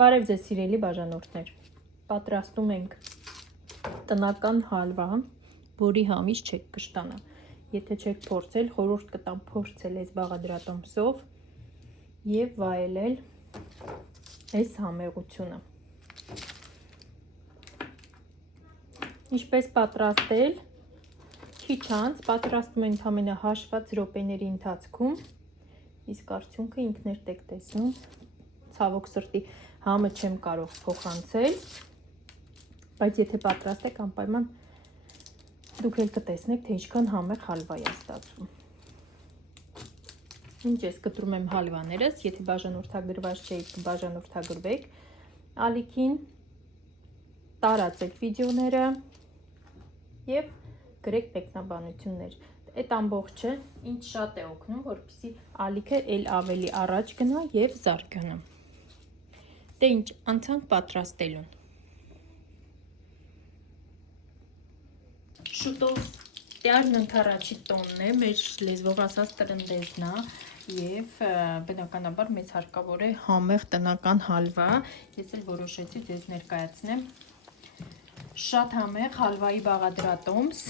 Բարև ձեզ սիրելի բաժանորդներ, պատրաստում ենք տնական հալվա, որի համից չեք կշտանա, եթե չեք փորձել, խորհուրդ կտամ փորձել այս բաղադրատոմսով և վայելել այս համեղությունը։ Ինչպես պատրաստել, քիչ անց պատրաստում ենք ընդամենը հաշված րոպեների ընթացքում, իսկ արդյունքը ինքներդ եք տեսնում, ցավոք սրտի համը չեմ կարող փոխանցել, բայց եթե պատրաստեք անպայման դուք էլ կտեսնեք, թե ինչքան համեղ հալվա է ստացվում։ Ինչ ես կտրում եմ հալվաներս, եթե բաժանորդագրված չէիք, կբաժանորդագրվեք ալիքին, տարածեք վիդեոները և գրեք մեկնաբանություններ։ Այդ ամբողջը ինձ շատ է օգնում, որպեսզի ալիքը էլ ավելի առաջ գնա և զարգանա։ Դե ինչ, անցանք պատրաստելուն։ Շուտով տյարն ընդառաջի տոնն է, մեր լեզվով ասած տրնդեզն է և բնականաբար մեզ հարկավոր է համեղ տնական հալվա, ես էլ որոշեցի ձեզ ներկայացնեմ շատ համեղ հալվայի բաղադրատոմս,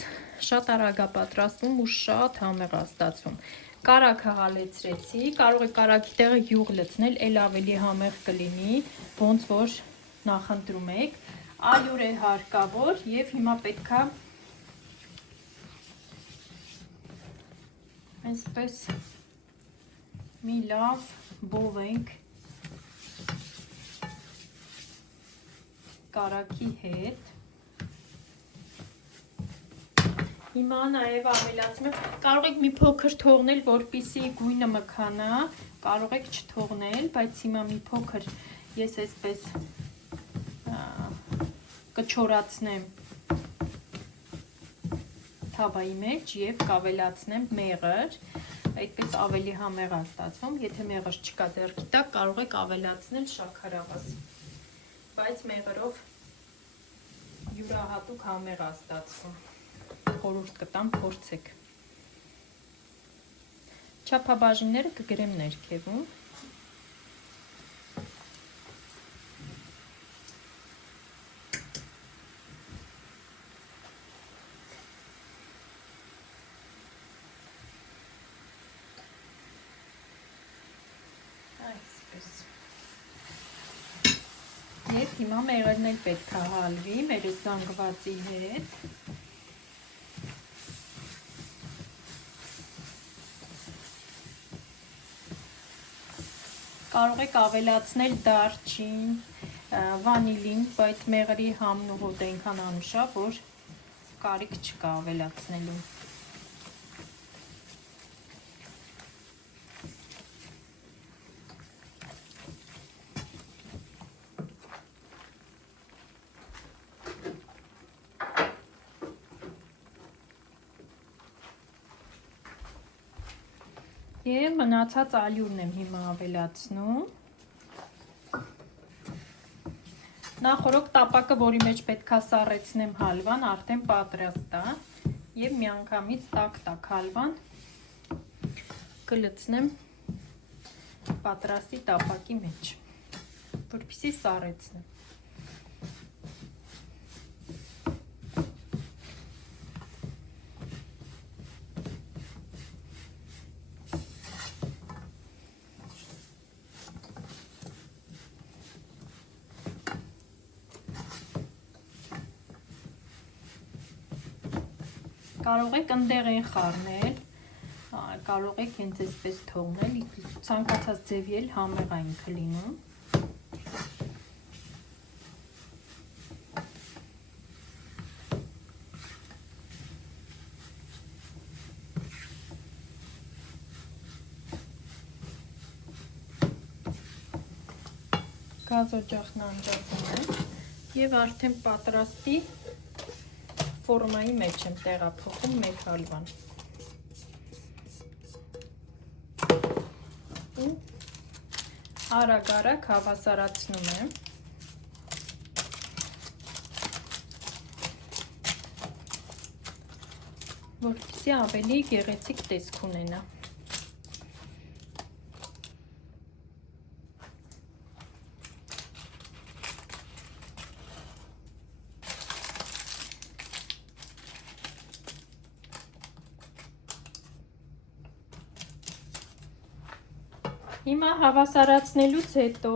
շատ արագ է պատրաստվում ու շատ համեղ է ստացվում։ Կարագը հալեցրեցի, կարող եք կարագի տեղը յուղ լցնել, էլ ավելի համեղ կլինի, ոնց որ նախընտրում եք, ալյուր է հարկավոր և հիմա պետքա այսպես մի լավ բովենք կարագի հետ։ Հիմա նաև ավելացնում եմ, կարող եք մի փոքր թողնել, որպեսզի գույնը մքանա, կարող եք չթողնել, բայց հիմա մի փոքր ես այսպես կչորացնեմ թավայի մեջ և կավելացնեմ մեղր, այդպես ավելի համեղ է ստացվում, եթե մեղր չկա ձեռքի տակ, կարող եք ավելացնել շաքարավազ, բայց մեղրով յուրահատուկ համեղ է ստացվում, խորհուրդ կտամ փորձեք։ Չափաբաժինները կգրեմ ներքևում։ Այսպես։ Եվ հիմա մեղրն էլ պետք է հալվի մեր զանգվածի հետ։ Կարող եք ավելացնել դարչին, վանիլին, բայց մեղրի համն ու հոտը այնքան անուշ է, որ կարիք չկա ավելացնելու։ Եվ մնացած ալյուրն եմ հիմա ավելացնում։ Նախորոք տապակը, որի մեջ պետք է սառեցնեմ հալվան, արդեն պատրաստ է և միանգամից տակ-տակ հալվան կլցնեմ պատրաստի տապակի մեջ, որպեսզի սառեցնեմ։ Կարող եք ընդեղեն խառնել, կարող եք հենց այսպես թողնել, ցանկացած ձևի էլ համեղ է ինքը լինում։ Գազ օջախն անջատում եմ և արդեն պատրաստի ֆորմայի մեջ եմ տեղափոխում մեր հալվան։ Արագ-արագ հավասարացնում եմ։ Որպեսզի ավելի գեղեցիկ տեսք ունենա։ Հիմա հավասարացնելուց հետո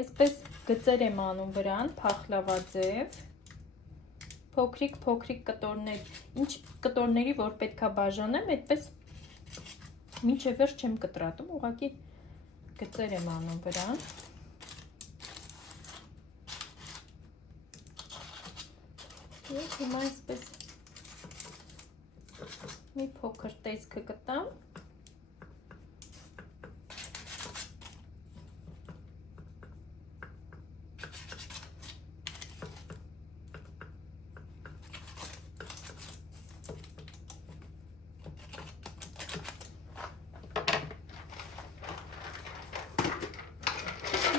այսպես գծեր եմ անում վրան, փախլավաձև, փոքրիկ կտորներ, ինչ կտորների որ պետքա բաժանեմ, այդպես մինչև վերջ չեմ կտրատում, ուղղակի գծեր եմ անում վրան։ Եվ հիմա այսպես մի փոքր տեսքը կտամ։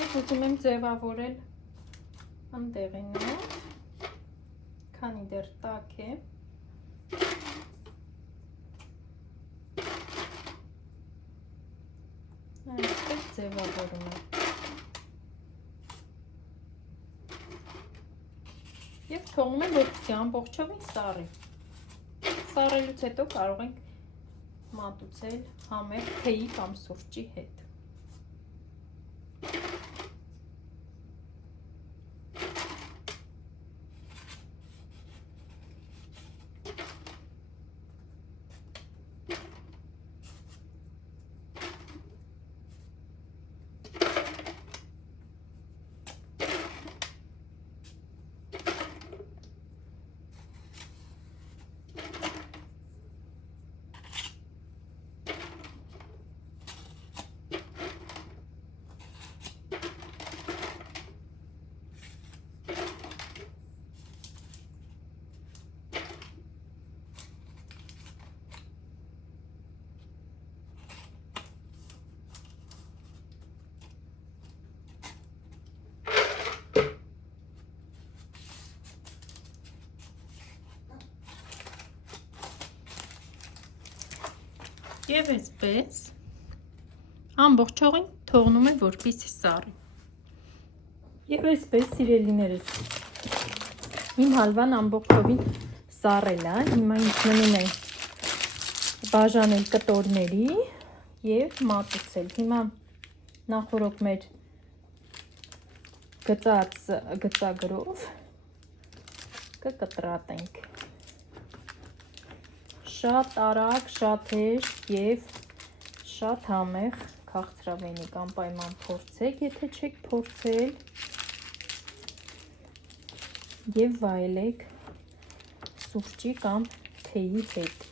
Եվ ուզում եմ ձևավորել ամտեղինով, քանի դեռ տաք է։ Այսպես ձևավորում եմ։ Եվ թողնում եմ, որպեսզի ամբողջովին սառի։ Սառելուց հետո կարող ենք մատուցել համեղ թեյի կամ սուրճի հետ։ Եվ այսպես ամբողջովին թողնում եմ, որպեսզի սառի։ Եվ այսպես, սիրելիներս, իմ հալվան ամբողջովին սառել է, հիմա ինձ մնում է բաժանել կտորների եւ մատուցել։ Հիմա նախորոք մեր գծած գծագրով կկտրատենք։ Շատ արագ, շատ հեշտ եւ շատ համեղ քաղցրավենիք անպայման փորձեք, եթե չեք փորձել, եւ վայելեք սուրճի կամ թեյի հետ։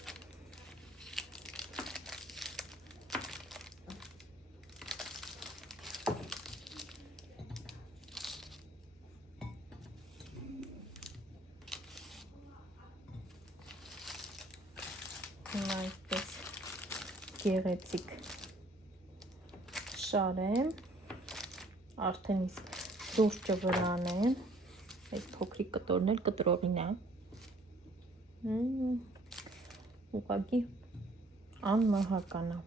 Հիմա այսպես գեղեցիկ շարեմ, արդեն իսկ սուրճը վրան է, այս փոքրիկ կտորներ կտրողին է, ուղղակի անմահական է։